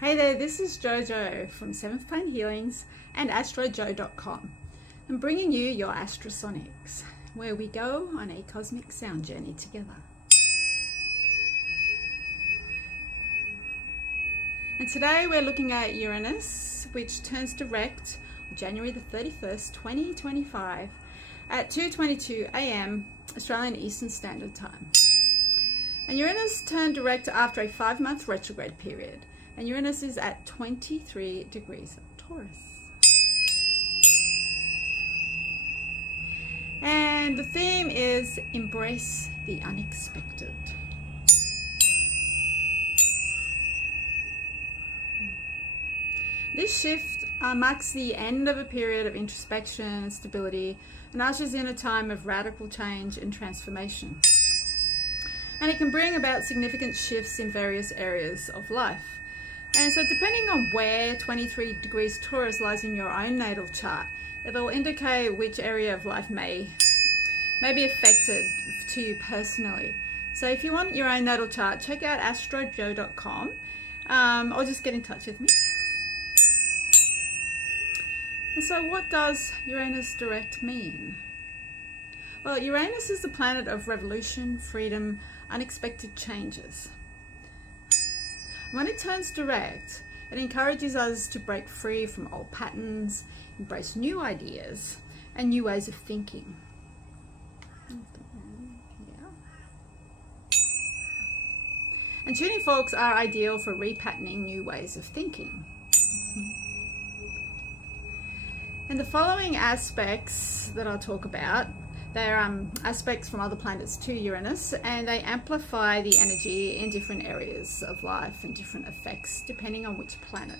Hey there, this is JoJo from 7th Plane Healings and astrojo.com. I'm bringing you your Astrosonics, where we go on a cosmic sound journey together. And today we're looking at Uranus, which turns direct on January the 31st, 2025 at 2:22 a.m. Australian Eastern Standard Time. And Uranus turned direct after a 5-month retrograde period. And Uranus is at 23 degrees of Taurus. And the theme is embrace the unexpected. This shift marks the end of a period of introspection and stability and ushers in a time of radical change and transformation. And it can bring about significant shifts in various areas of life. And so depending on where 23 degrees Taurus lies in your own natal chart, it'll indicate which area of life may be affected to you personally. So if you want your own natal chart, check out astrojo.com or just get in touch with me. And so what does Uranus direct mean? Well, Uranus is the planet of revolution, freedom, unexpected changes. When it turns direct, it encourages us to break free from old patterns, embrace new ideas, and new ways of thinking. And tuning forks are ideal for repatterning new ways of thinking. And the following aspects that I'll talk about, they're aspects from other planets to Uranus, and they amplify the energy in different areas of life and different effects depending on which planet.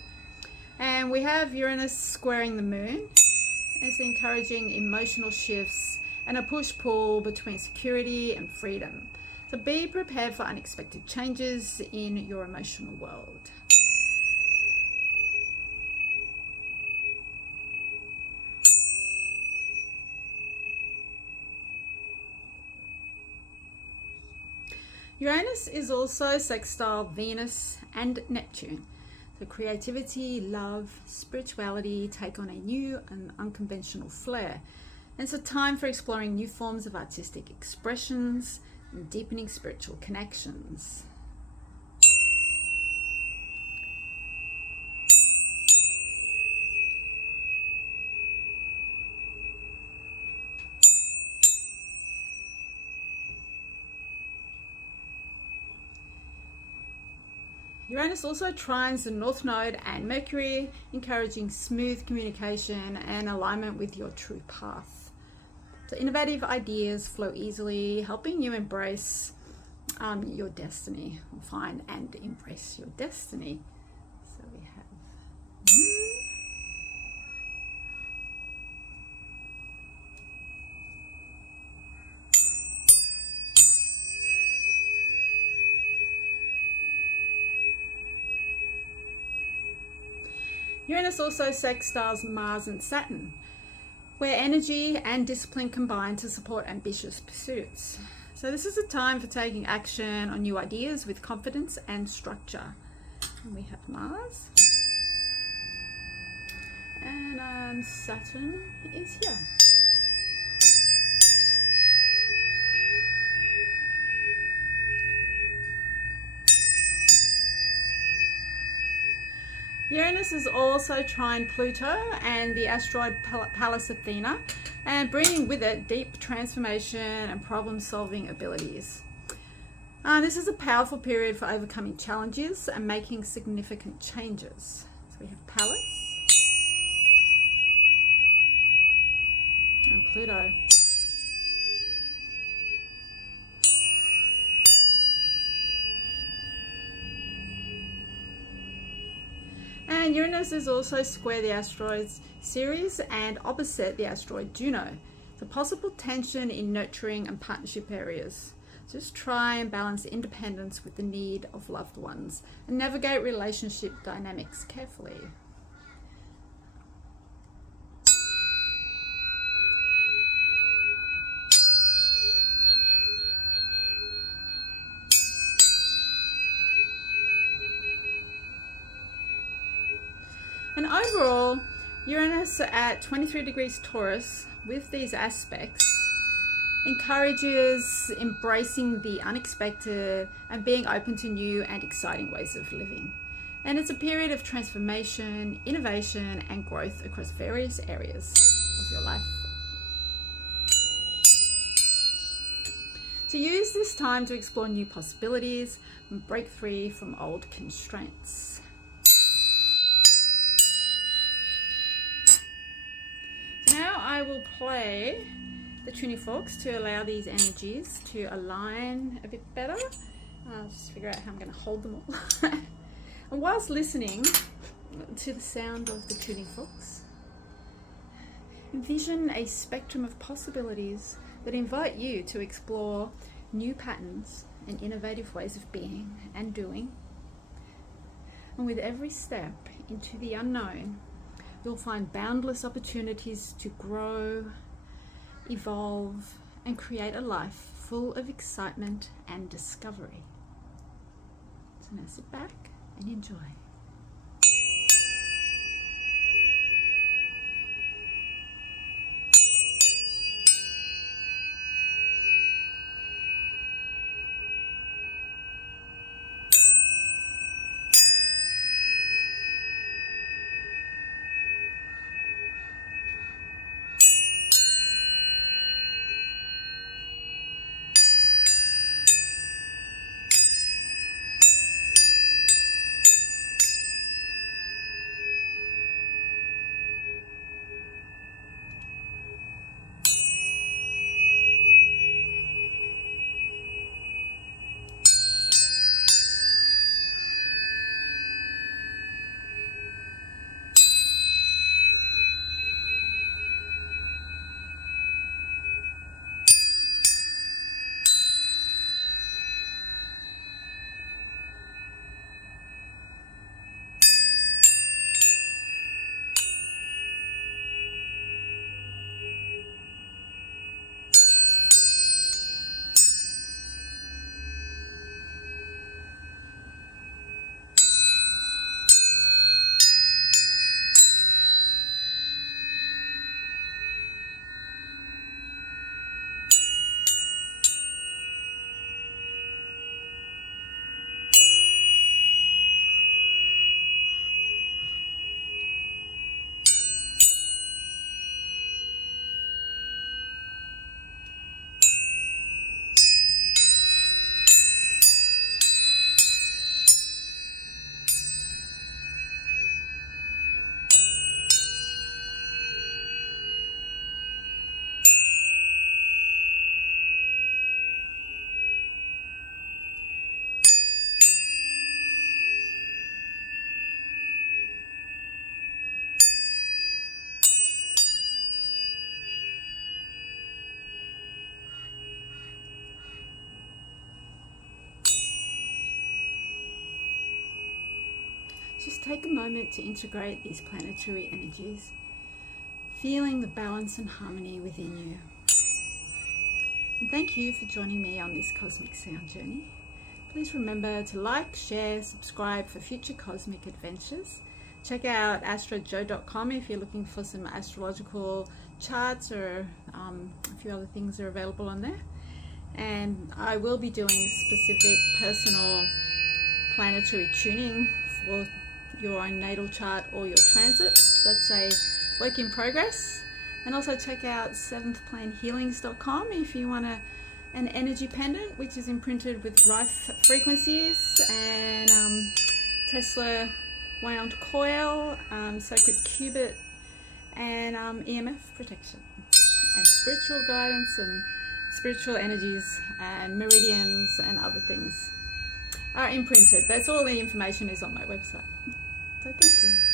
And we have Uranus squaring the moon. It's encouraging emotional shifts and a push-pull between security and freedom. So be prepared for unexpected changes in your emotional world. Uranus is also sextile Venus and Neptune. So creativity, love, spirituality take on a new and unconventional flair. And it's a time for exploring new forms of artistic expressions and deepening spiritual connections. Uranus also trines the North Node and Mercury, encouraging smooth communication and alignment with your true path. So innovative ideas flow easily, helping you embrace your destiny, or find and embrace your destiny. So we have Uranus also sextiles Mars and Saturn, where energy and discipline combine to support ambitious pursuits. So this is a time for taking action on new ideas with confidence and structure. And we have Mars. And Saturn is here. Uranus is also trine Pluto and the asteroid Pallas Athena, and bringing with it deep transformation and problem-solving abilities. This is a powerful period for overcoming challenges and making significant changes. So we have Pallas and Pluto. And Uranus is also square the asteroids Ceres and opposite the asteroid Juno. It's a possible tension in nurturing and partnership areas. Just try and balance independence with the need of loved ones and navigate relationship dynamics carefully. overall, Uranus at 23 degrees Taurus with these aspects encourages embracing the unexpected and being open to new and exciting ways of living. And it's a period of transformation, innovation, and growth across various areas of your life. To use this time to explore new possibilities and break free from old constraints. Now I will play the tuning forks to allow these energies to align a bit better. I'll just figure out how I'm going to hold them all. And whilst listening to the sound of the tuning forks, envision a spectrum of possibilities that invite you to explore new patterns and innovative ways of being and doing. And with every step into the unknown, you'll find boundless opportunities to grow, evolve, and create a life full of excitement and discovery. So now sit back and enjoy. Just take a moment to integrate these planetary energies, feeling the balance and harmony within you. And thank you for joining me on this cosmic sound journey. Please remember to like, share, subscribe for future cosmic adventures. Check out astrojo.com if you're looking for some astrological charts, or a few other things are available on there. And I will be doing specific personal planetary tuning for your own natal chart or your transits. That's a work in progress. And also check out seventhplanehealings.com if you want an energy pendant, which is imprinted with Rife frequencies and Tesla wound coil, sacred cubit, and EMF protection, and spiritual guidance and spiritual energies and meridians and other things are imprinted. That's all the information is on my website. So thank you.